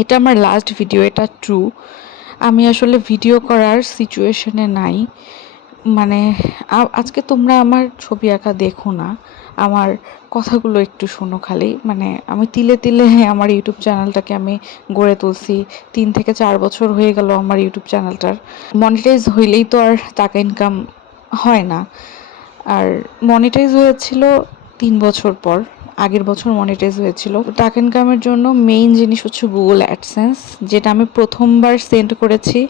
এটা আমার last video, এটা ট্রু। আমি আসলে ভিডিও করার সিচুয়েশনে নাই। মানে আজকে তোমরা আমার ছবি আঁকা দেখো না, আমার কথাগুলো একটু শোনো খালি। মানে আমি তিলে তিলে আমার ইউটিউব চ্যানেলটাকে আমি গড়ে তুলছি। 3 থেকে 4 বছর হয়ে গেল আমার ইউটিউব চ্যানেলটার। মনিটাইজ হইলেই তো আর টাকা ইনকাম হয় না। আর মনিটাইজ হয়েছিল 3 বছর পর, আগের বছর মনিটাইজ হয়েছিল। টাকা ইনকামের জন্য মেইন জিনিস হচ্ছে গুগল অ্যাডসেন্স, যেটা আমি প্রথমবার সেন্ড করেছি,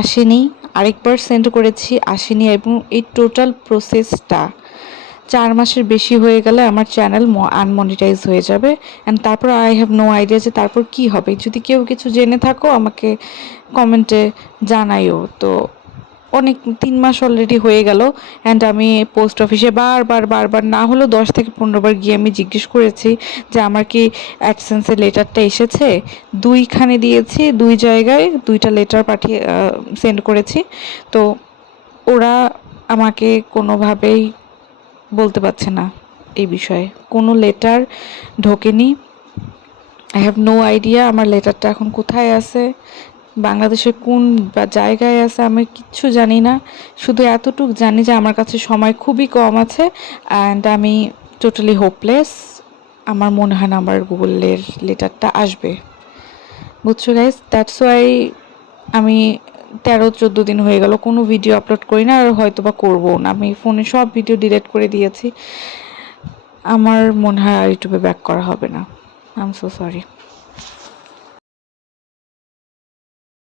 আসেনি। আরেকবার সেন্ড করেছি, আসেনি। এবং এই টোটাল প্রসেসটা 4 মাসের বেশি হয়ে গেলে আমার চ্যানেল আনমনিটাইজ হয়ে যাবে। অ্যান্ড তারপর আই হ্যাভ নো আইডিয়া যে তারপর কি হবে। যদি কেউ কিছু জেনে থাকো আমাকে কমেন্টে জানাইও। তো অনেক 3 মাস অলরেডি হয়ে গেল। অ্যান্ড আমি পোস্ট অফিসে বারবার বারবার না হলেও 10 থেকে 15 বার গিয়ে আমি জিজ্ঞেস করেছি যে আমার কি অ্যাডসেন্সের লেটারটা এসেছে। 2খানে দিয়েছি, 2 জায়গায় 2টা লেটার পাঠিয়ে সেন্ড করেছি। তো ওরা আমাকে কোনোভাবেই বলতে পারছে না এই বিষয়ে, কোনো লেটার ঢোকেনি। আই হ্যাভ নো আইডিয়া আমার লেটারটা এখন কোথায় আছে, বাংলাদেশের কোন বা জায়গায় আছে, আমি কিচ্ছু জানি না। শুধু এতটুকু জানি যে আমার কাছে সময় খুবই কম আছে অ্যান্ড আমি টোটালি হোপলেস। আমার মনে হয় না আমার গুগলের লেটারটা আসবে। বুঝছো গাইস? দ্যাটস ওয়াই আমি 13-14 দিন হয়ে গেল কোনো ভিডিও আপলোড করি না, আর হয়তো বা করবো না। আমি ফোনে সব ভিডিও ডিলিট করে দিয়েছি। আমার মনে হয় আর ইউটিউবে ব্যাক করা হবে না। I am so sorry.